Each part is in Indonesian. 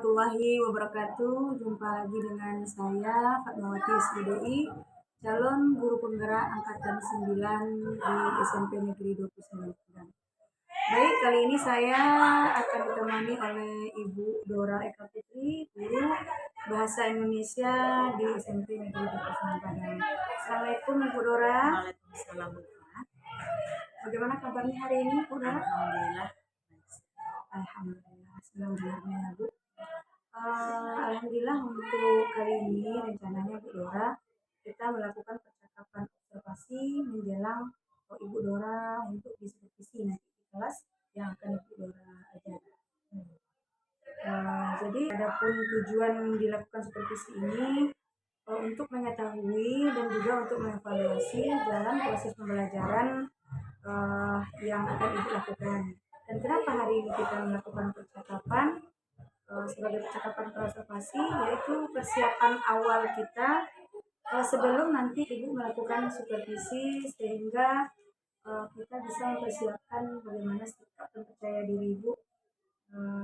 warahmatullahi wabarakatuh. Jumpa lagi dengan saya Fatmawati SPDI, calon guru penggerak angkatan 9 di SMP Negeri 29 Padang. Baik, kali ini saya akan ditemani oleh Ibu Dora Eka Putri, guru Bahasa Indonesia di SMP Negeri 29 Padang. Assalamualaikum Ibu Dora. Waalaikumsalam. Bagaimana kabarnya hari ini, Bu Dora? Alhamdulillah. Alhamdulillah, senang dengarnya ya Bu. Alhamdulillah untuk kali ini rencananya Bu Dora kita melakukan percakapan observasi menjelang Ibu Dora untuk diskusi nanti di kelas yang akan Ibu Dora ajarkan. Jadi adapun tujuan dilakukan supervisi ini untuk mengetahui dan juga untuk mengevaluasi jalan proses pembelajaran yang akan Ibu lakukan. Dan kenapa hari ini kita melakukan percakapan sebagai percakapan observasi, yaitu persiapan awal kita sebelum nanti Ibu melakukan supervisi, sehingga kita bisa mempersiapkan bagaimana sikap dan percaya diri Ibu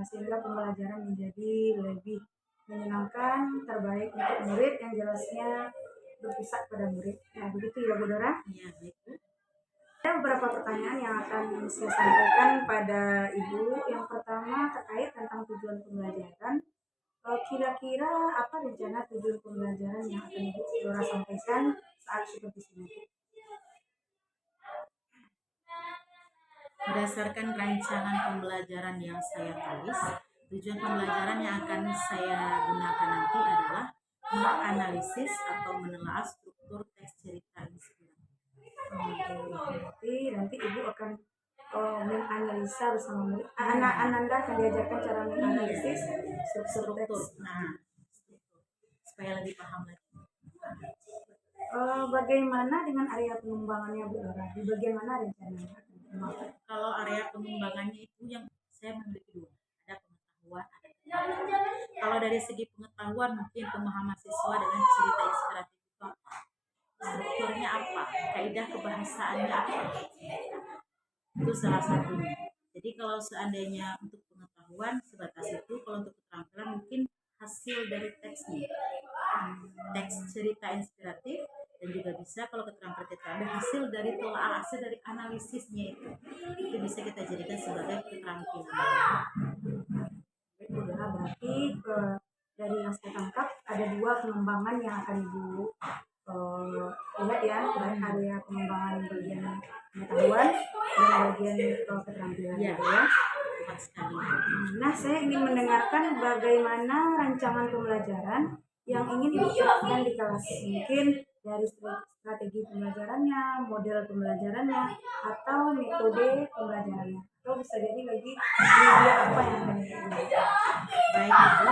sehingga pembelajaran menjadi lebih menyenangkan, terbaik untuk murid yang jelasnya berpusat pada murid. Nah, begitu ya Bu Dora? Ya, baik. Ada beberapa pertanyaan yang akan saya sampaikan pada Ibu. Yang pertama terkait tentang tujuan pembelajaran. Kira-kira apa rencana tujuan pembelajaran yang akan Ibu Dora sampaikan saat supervisi nanti? Berdasarkan rancangan pembelajaran yang saya tulis, tujuan pembelajaran yang akan saya gunakan nanti adalah menganalisis atau menelaah struktur teks cerita inspiratif. Nanti Ibu akan menganalisa bersama murid. Anak Ananda akan diajarkan cara menganalisis struktur teks. Supaya lebih paham lagi. Bagaimana dengan area pengembangannya Bu Dora? Di bagian mana rencananya? Kalau area pengembangannya itu yang saya memiliki dua, ada pengetahuan, ada pengetahuan. Kalau dari segi pengetahuan mungkin pemahaman siswa dengan cerita inspiratif itu apa, strukturnya apa, kaidah kebahasaannya apa, itu salah satunya. Jadi kalau seandainya untuk pengetahuan sebatas itu, kalau untuk keterampilan mungkin hasil dari teksnya, teks cerita inspiratif, dan juga bisa kalau keterampilan kita ada hasil dari telaah, hasil dari analisisnya itu bisa kita jadikan sebagai keterampilan. Berarti dari yang saya tangkap ada dua pengembangan yang akan Ibu lihat ya, baik area pengembangan bagian pengetahuan dan bagian keterampilan ya. Tepat sekali. Nah, saya ingin mendengarkan bagaimana rancangan pembelajaran yang ingin Ibu terapkan di kelas. Mungkin dari strategi pembelajarannya, model pembelajarannya, atau metode pembelajarannya. Atau bisa jadi lagi media apa yang akan digunakan. Baik Ibu,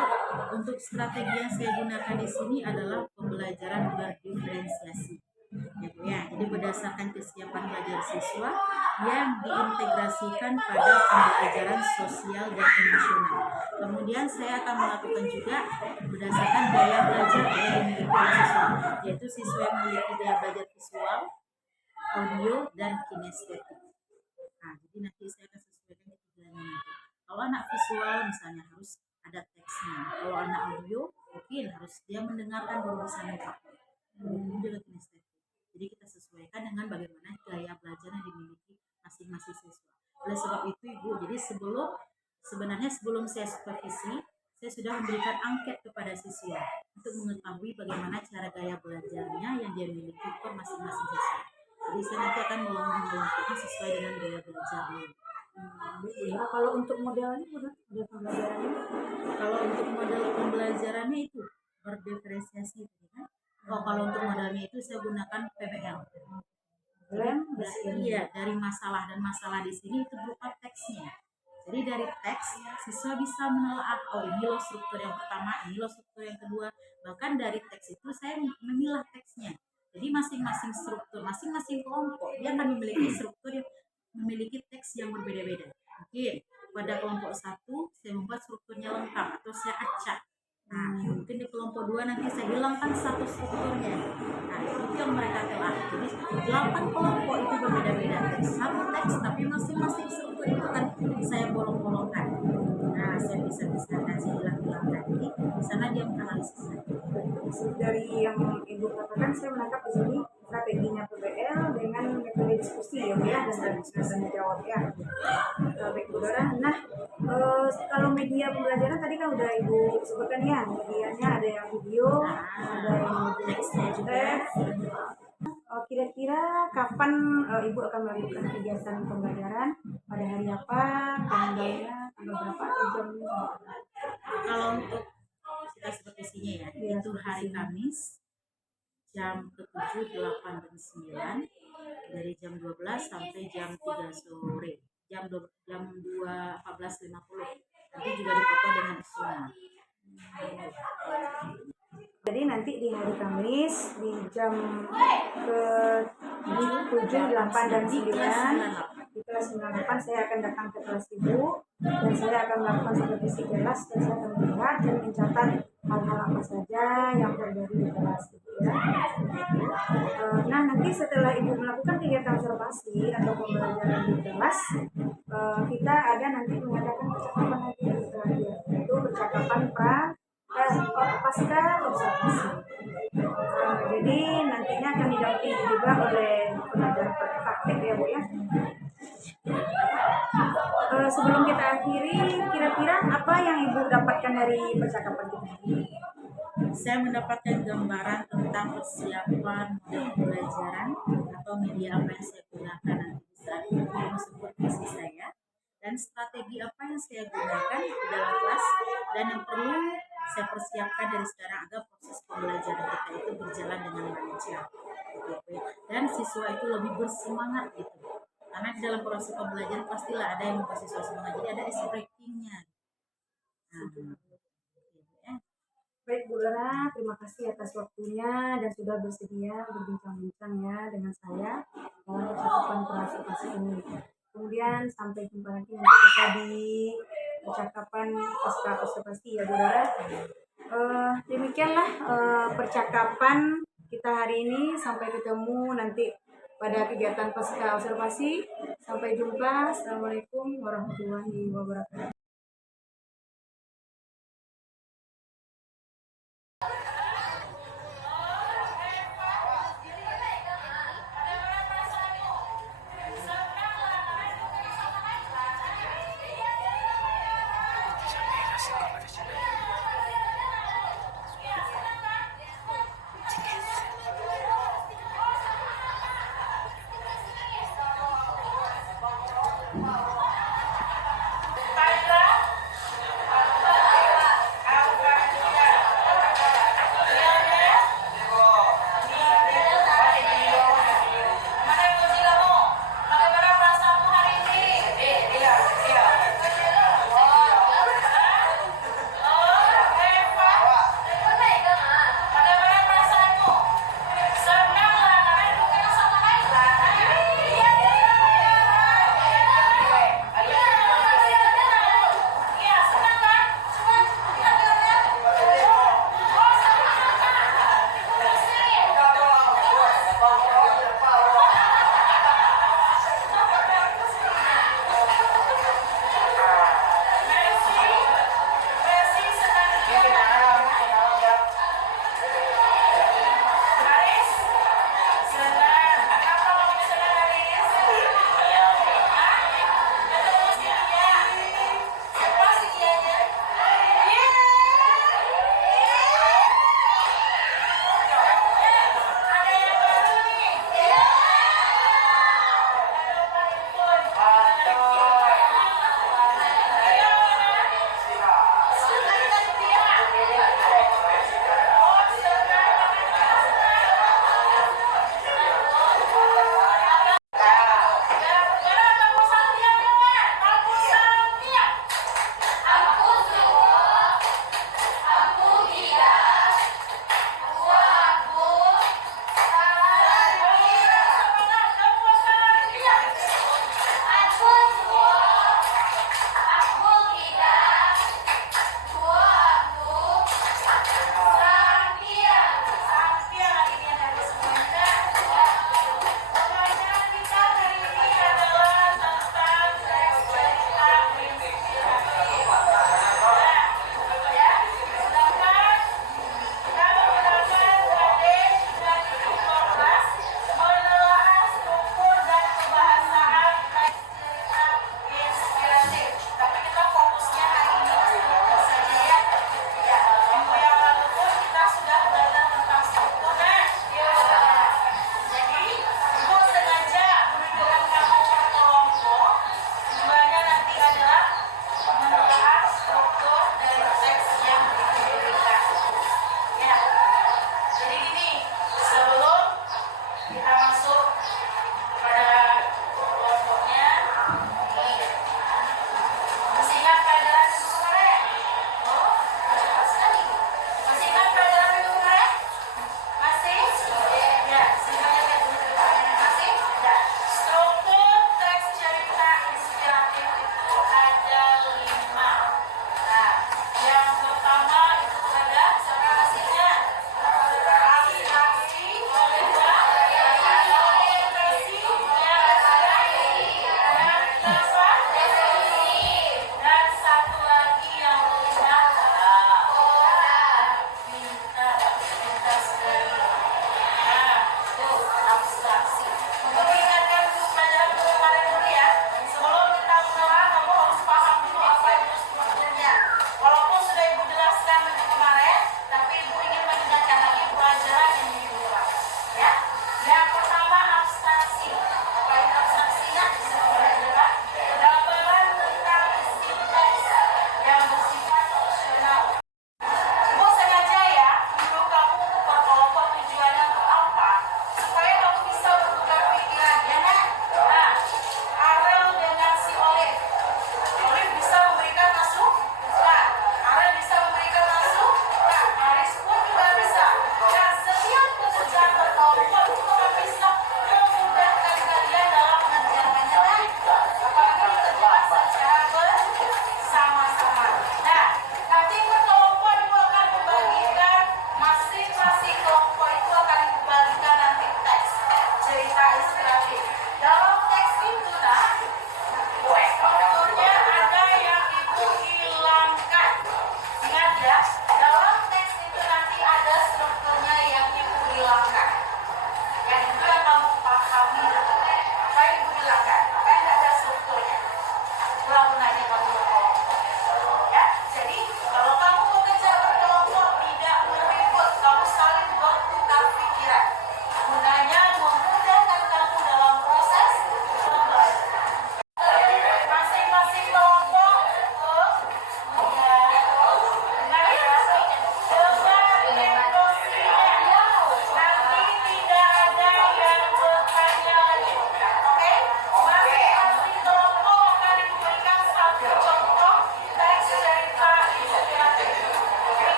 untuk strategi yang saya gunakan di sini adalah pembelajaran berdiferensiasi. Ya Bu ya, jadi berdasarkan kesiapan belajar siswa yang diintegrasikan pada pembelajaran sosial dan emosional. Kemudian saya akan melakukan juga berdasarkan gaya belajar yang dimiliki oleh siswa, yaitu siswa yang memiliki gaya belajar visual, audio, dan kinestetik. Nah, jadi nanti saya akan sesuaikan ketiganya nanti. Kalau anak visual misalnya harus ada teksnya. Kalau anak audio mungkin harus dia mendengarkan baru bisa nangkap. Juga kinestetik. Jadi kita sesuaikan dengan bagaimana gaya belajar yang dimiliki masing-masing siswa. Oleh sebab itu Ibu, jadi sebenarnya sebelum saya supervisi, saya sudah memberikan angket kepada siswa untuk mengetahui bagaimana cara gaya belajarnya yang dia miliki per masing-masing siswa. Jadi saya nanti akan mengelompokkan sesuai dengan gaya belajarnya. Nah, kalau untuk modelnya, model pembelajarannya? Kalau untuk model pembelajarannya itu berdiferensiasi, kan? Kalau untuk modelnya itu saya gunakan PBL. Iya, dari masalah, dan masalah di sini itu berupa teksnya. Jadi dari teks siswa bisa menelaah, oh ini loh struktur yang pertama, ini loh struktur yang kedua. Bahkan dari teks itu saya memilah teksnya. Jadi masing-masing struktur, masing-masing kelompok dia akan memiliki struktur yang memiliki teks yang berbeda-beda. Mungkin pada kelompok 1 saya membuat strukturnya lengkap atau saya acak. Nah, mungkin di kelompok 2 nanti saya hilangkan satu strukturnya. Nah, itu yang mereka telah. Jadi 8 kelompok itu berbeda-beda. Satu teks tapi masing-masing struktur itu kan saya bolong-bolongkan. Nah, saya bisa-bisakan, saya hilang-hilangkan. tadi yang Ibu katakan, saya menangkap di sini strateginya PBL dengan metode diskusi ya Bu ya, dan tanya jawab ya. Baik Bu Dora. Nah, kalau media pembelajaran tadi kan udah Ibu sebutkan ya, medianya ada yang video, ada yang teks. Kira-kira kapan Ibu akan melakukan kegiatan pembelajaran, pada hari apa, tanggalnya, tanggal berapa, atau jamnya? Kalau untuk kita supervisinya ya, itu hari Kamis jam ke-7, 8, dan 9 dari jam 12 sampai jam 3 sore, jam 2.14.50. Nanti juga dipoto dengan semua. Jadi nanti di hari Kamis di jam ke-7, 8, dan 9 di kelas 98 saya akan datang ke kelas Ibu dan saya akan melakukan supervisi kelas dan saya akan melihat dan mencatat hal-hal apa saja yang terjadi di kelas itu ya. Nah nanti setelah Ibu melakukan kegiatan observasi atau pembelajaran di kelas, kita ada nanti mengadakan percakapan lagi itu percakapan pasca observasi. Jadi nantinya akan didampingi juga oleh pengajar praktik ya Bu ya. Sebelum kita akhiri, kira-kira apa yang Ibu dapatkan dari percakapan kita? Saya mendapatkan gambaran tentang persiapan model pembelajaran atau media apa yang saya gunakan nanti saat ilmu supervisi saya, dan strategi apa yang saya gunakan di dalam kelas dan yang perlu saya persiapkan dari sekarang agar proses pembelajaran kita itu berjalan dengan lancar gitu. Dan siswa itu lebih bersemangat gitu, karena di dalam proses pembelajaran pastilah ada yang membuat siswa semangat, jadi ada ice breakingnya. Baik Bu Dora, terima kasih atas waktunya dan sudah bersedia berbincang-bincang ya dengan saya dalam percakapan praobservasi ini. Kemudian sampai jumpa lagi nanti kita di percakapan pasca observasi ya Bu Dora. Demikianlah percakapan kita hari ini. Sampai ketemu nanti pada kegiatan pasca observasi. Sampai jumpa. Assalamualaikum warahmatullahi wabarakatuh.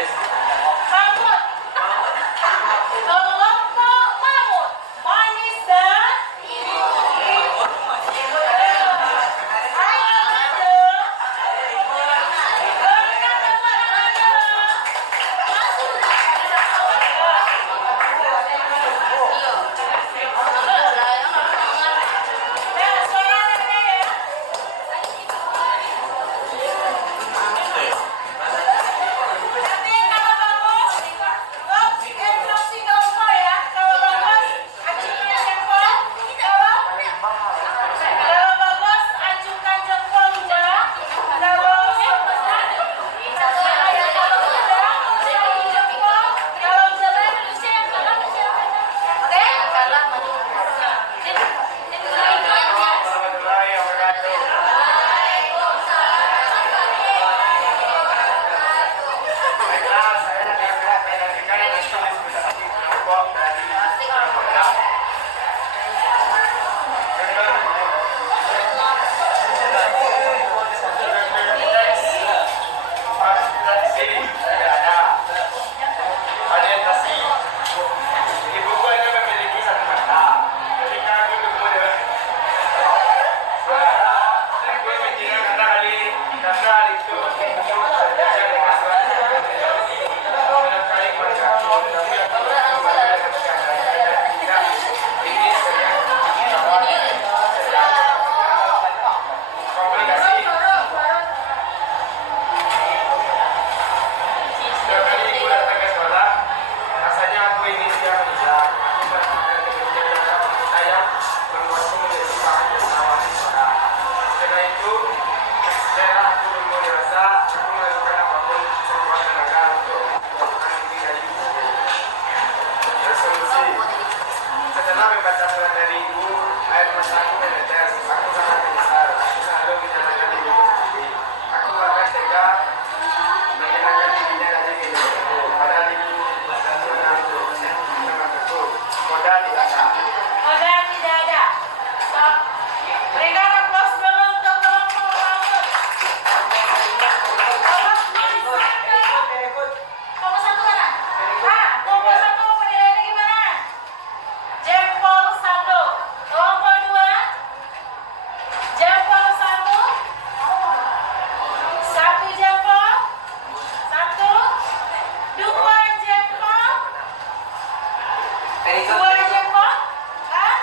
Mamut. Kelompok mamut. Manis dan imut. Setelah membaca surat dari ibu, air mata aku menetes. Aku sangat menyesal. Aku selalu menyalahkan diriku sendiri. Aku bahkan tega menyenangkan dirinya dari diriku. Padahal ibu dan menantu menantu modal tidak ada. Modal tidak ada. Stop. Berikan aplaus dulu untuk kelompok mamut. Kelompok manis satu. Kelompok satu mana? Kelompok satu penilaiannya gimana? Jempol satu. Kelompok dua. Jempol satu. Satu jempol. Satu. Dua jempol. Dua jempol. Hah?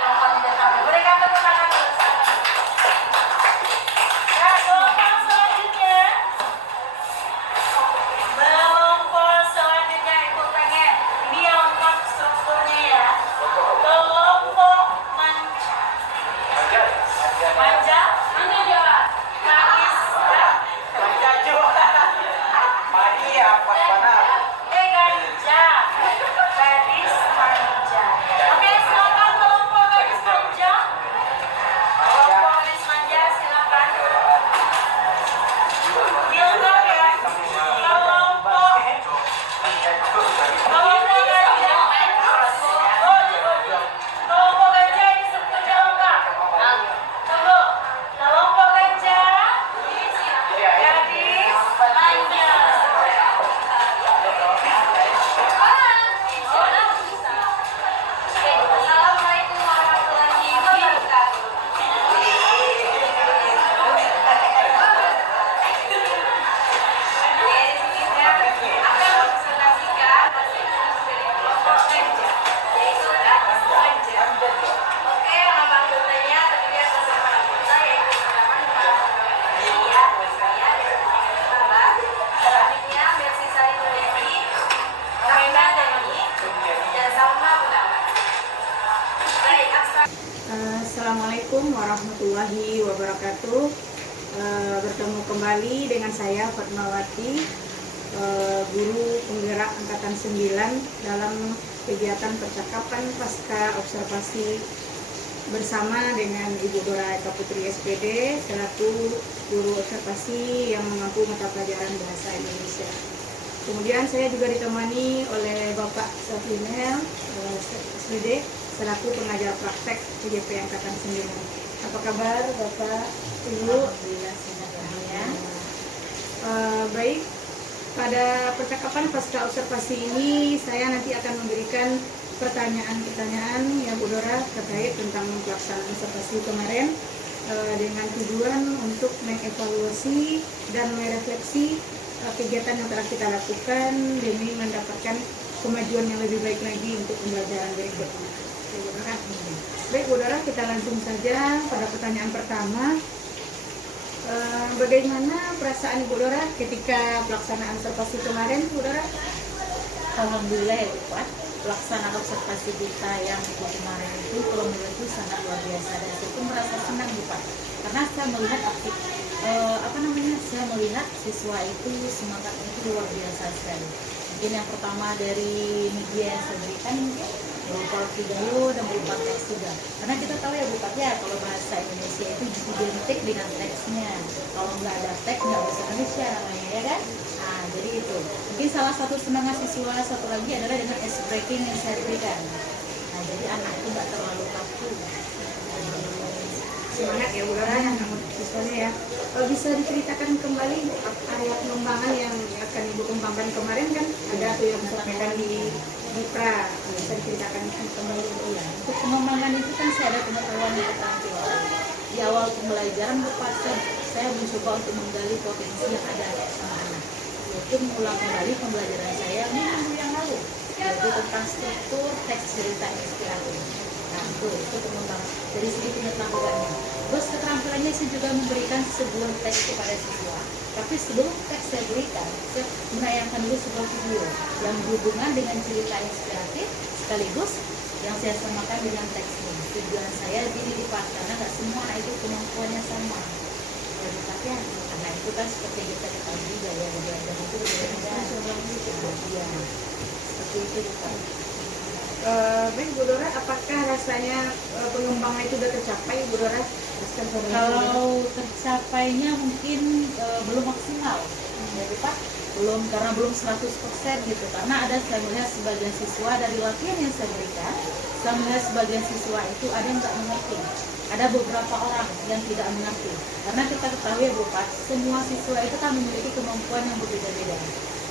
Kelompok tidak tahu. Berikan tepuk tangan dulu. Ya, kelompok selanjutnya. Kelompok selanjutnya itu pengen dia lengkap strukturnya ya. Kelompok manja. Manja? Ini dia. Manis. Ganja. Gadis manja. Oke, silakan kelompok gadis manja. Kelompok gadis manja silakan. Dilengkap ya. Kelompok ganja. Kelompok ganja ini strukturnya lengkap. Tunggu. Kelompok ganja. Gadis manja. Assalamualaikum warahmatullahi wabarakatuh. Akan mempresentasikan masing-masing dari kelompok ganja, yaitu gadis manja. Oke, nama anggotanya terdiri atas 8 anggota, yaitu pertama Iya, saya selanjutnya Mercy Sari Nuryati, Rahma Dani, dan Salma Gunawan. Baik, abstrak. Assalamualaikum warahmatullahi wabarakatuh. Bertemu kembali dengan saya Fatmawati, guru penggerak angkatan 9 dalam kegiatan percakapan pasca observasi bersama dengan Ibu Dora Eka Putri SPD selaku guru observasi yang mengampu mata pelajaran bahasa Indonesia. Kemudian saya juga ditemani oleh Bapak Safrinel SPD selaku pengajar praktek PJP angkatan 9. Apa kabar Bapak, Ibu? Alhamdulillah sehat ya. Baik, pada percakapan pasca observasi ini saya nanti akan memberikan pertanyaan-pertanyaan yang Bu Dora terkait tentang pelaksanaan observasi kemarin dengan tujuan untuk mengevaluasi dan merefleksi kegiatan yang telah kita lakukan demi mendapatkan kemajuan yang lebih baik lagi untuk pembelajaran berikutnya. Baik Bu Dora, kita langsung saja pada pertanyaan pertama. Bagaimana perasaan Ibu Dora ketika pelaksanaan observasi kemarin, Bu Dora? Alhamdulillah ya Bu Pat, pelaksanaan observasi kita yang kemarin itu kalau menurutku sangat luar biasa dan saya pun merasa senang Bu Pat, karena saya melihat saya melihat siswa itu semangatnya itu luar biasa sekali. Mungkin yang pertama dari media yang saya berikan mungkin berupa video dan berupa teks juga, karena kita tahu ya Bu Pat ya, kalau bahasa Indonesia itu identik dengan teksnya, kalau nggak ada teks nggak bahasa Indonesia namanya ya kan. Nah jadi itu mungkin salah satu semangat siswa satu lagi adalah dengan ice breaking yang saya berikan. Nah jadi anak itu nggak terlalu kaku. Semangat ya Bu Dora yang siswanya ya. Bisa diceritakan kembali area pengembangan yang akan Ibu kembangkan kemarin kan ada tuh yang disampaikan di Pra, bisa diceritakan kembali? Iya, untuk pengembangan itu kan saya ada pengetahuan yang keterampilan. Di awal pembelajaran Bu Pat, saya mencoba untuk menggali potensi yang ada sama anak, yaitu mengulang kembali pembelajaran saya minggu yang lalu, yaitu tentang struktur teks cerita inspiratif. Nah itu pengembangan dari segi pengetahuannya. Terus keterampilannya saya juga memberikan sebuah teks kepada siswa. Tapi sebelum teks saya berikan, saya menayangkan dulu sebuah video yang berhubungan dengan cerita inspiratif sekaligus yang saya samakan dengan teksnya. Tujuan saya lebih lipat karena nggak semua anak itu kemampuannya sama. Ya, tapi anak itu kan seperti kita ketahui juga ya, belajar itu berbeda-beda. Ya, seperti itu bukan. Baik Bu Dora, apakah rasanya pengembangan itu sudah tercapai Bu Dora? Kalau tercapainya mungkin belum maksimal ya Pak, karena belum 100% gitu, karena ada saya melihat sebagian siswa dari latihan yang saya berikan, saya melihat sebagian siswa itu ada yang nggak mengerti, ada beberapa orang yang tidak mengerti, karena kita ketahui ya Bu Pak, semua siswa itu kan memiliki kemampuan yang berbeda-beda.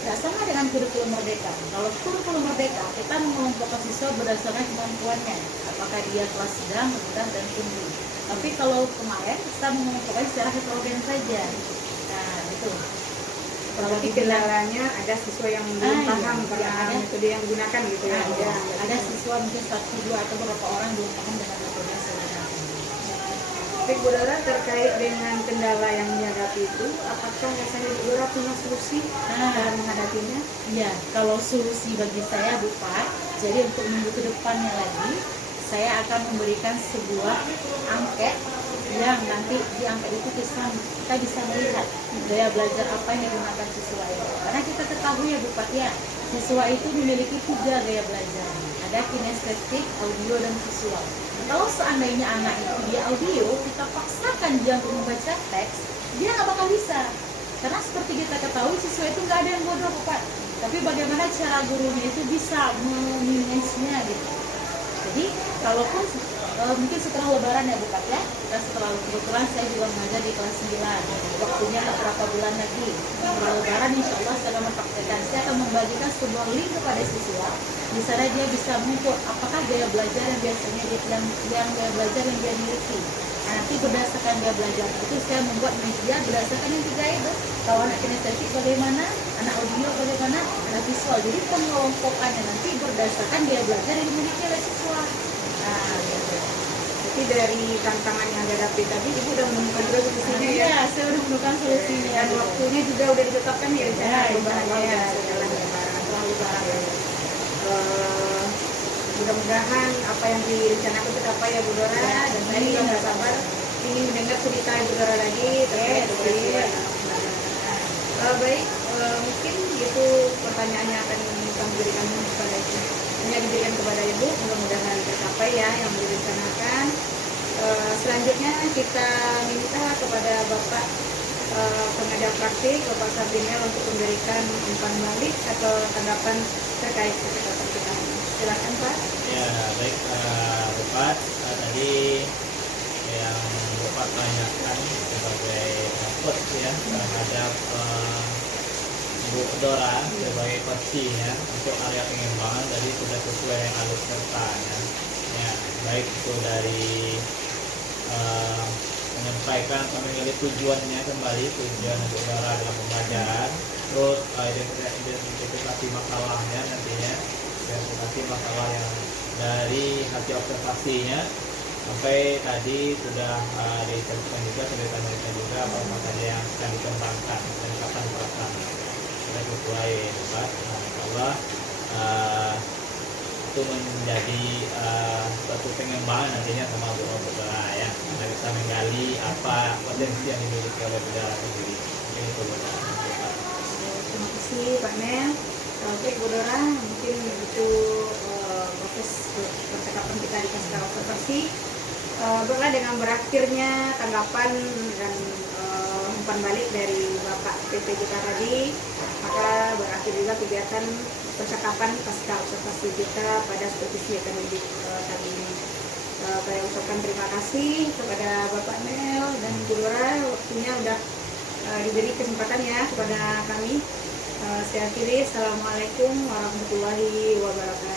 Tidak sama dengan kurikulum merdeka. Kalau kurikulum merdeka, kita mengelompokkan siswa berdasarkan kemampuannya, apakah dia kelas sedang, rendah, dan tinggi. Tapi kalau kemarin kita mengelompokkan secara heterogen saja. Nah itu. Berarti kendalanya ada siswa yang belum paham karena metode yang digunakan gitu ya. Ada siswa mungkin 1, 2 atau beberapa orang belum paham dengan metode yang saya gunakan. Baik Bu Dora, terkait dengan kendala yang dihadapi itu, apakah rasanya Bu Dora punya solusi dalam menghadapinya? Ya, kalau solusi bagi saya Bu Pat, jadi untuk minggu ke depannya lagi, saya akan memberikan sebuah angket yang nanti di angket itu kita bisa melihat gaya belajar apa yang digunakan siswa itu. Karena kita ketahui ya Bu Pat ya, siswa itu memiliki 3 gaya belajar. Ada kinestetik, audio, dan visual. Kalau seandainya anak itu dia audio, kita paksakan dia untuk membaca teks, dia nggak bakal bisa. Karena seperti kita ketahui, siswa itu nggak ada yang bodoh Pak. Tapi bagaimana cara gurunya itu bisa memanage-nya gitu. Jadi, kalaupun mungkin setelah lebaran ya Bu Pat ya, kita kebetulan saya juga mengajar di kelas 9, waktunya nggak berapa bulan lagi. Setelah lebaran insya Allah saya akan mempraktekkan, saya akan membagikan sebuah link kepada siswa. Di sana dia bisa mengukur apakah gaya belajar yang biasanya yang gaya belajar yang dia miliki. Nah, nanti berdasarkan gaya belajar itu saya membuat media berdasarkan yang 3 itu. Kalau anak kinestetik bagaimana, anak audio bagaimana, anak visual. Jadi pengelompokannya nanti berdasarkan gaya belajar yang dimiliki oleh siswa. Nah, gitu. Jadi dari tantangan yang dihadapi tadi, Ibu udah menemukan juga solusinya ya? Iya, saya udah menemukan solusinya. Dan waktunya juga udah ditetapkan ya rencana perubahannya ya setelah lebaran. Mudah-mudahan apa yang direncanakan tercapai ya Bu Dora, dan saya juga nggak sabar ingin mendengar cerita Ibu Dora lagi terkait dengan baik, mungkin itu pertanyaan yang akan kami berikan kepada Ibu. Hanya diberikan kepada Ibu, mudah-mudahan tercapai ya yang direncanakan. Selanjutnya kita minta kepada Bapak pengajar praktik Bapak Sabrinel untuk memberikan umpan balik atau tanggapan terkait kesempatan kita. Silakan Pak. Ya baik Bapak, tadi yang Bapak tanyakan sebagai coach ya terhadap Bu Dora sebagai coachnya untuk area pengembangan tadi sudah sesuai dengan alur sertanya. Ya, baik itu dari menyampaikan atau mengenai tujuannya kembali, tujuan Bu Dora dalam pembelajaran, terus identifikasi masalahnya nantinya, identifikasi masalah yang dari hasil observasinya, sampai tadi sudah diceritakan juga, sudah ditanyakan juga apa saja yang sedang dikembangkan dan kapan pelaksanaan sudah sesuai Pak. Insya Allah itu menjadi suatu pengembangan nantinya sama Bu Dora ya, karena bisa menggali apa potensi yang dimiliki oleh Bu Dora sendiri. Ini Bu Dora. Terima kasih Pak Nel. Oke Bu Dora, mungkin itu proses percakapan kita di pasca observasi. Baiklah, dengan berakhirnya tanggapan dan umpan balik dari Bapak PP kita tadi, maka berakhir juga kegiatan percakapan pasca observasi kita pada supervisi akademik kali ini. Saya ucapkan terima kasih kepada Bapak Nel dan Bu Dora, waktunya sudah diberi kesempatan ya kepada kami. Saya akhiri, Assalamualaikum warahmatullahi wabarakatuh.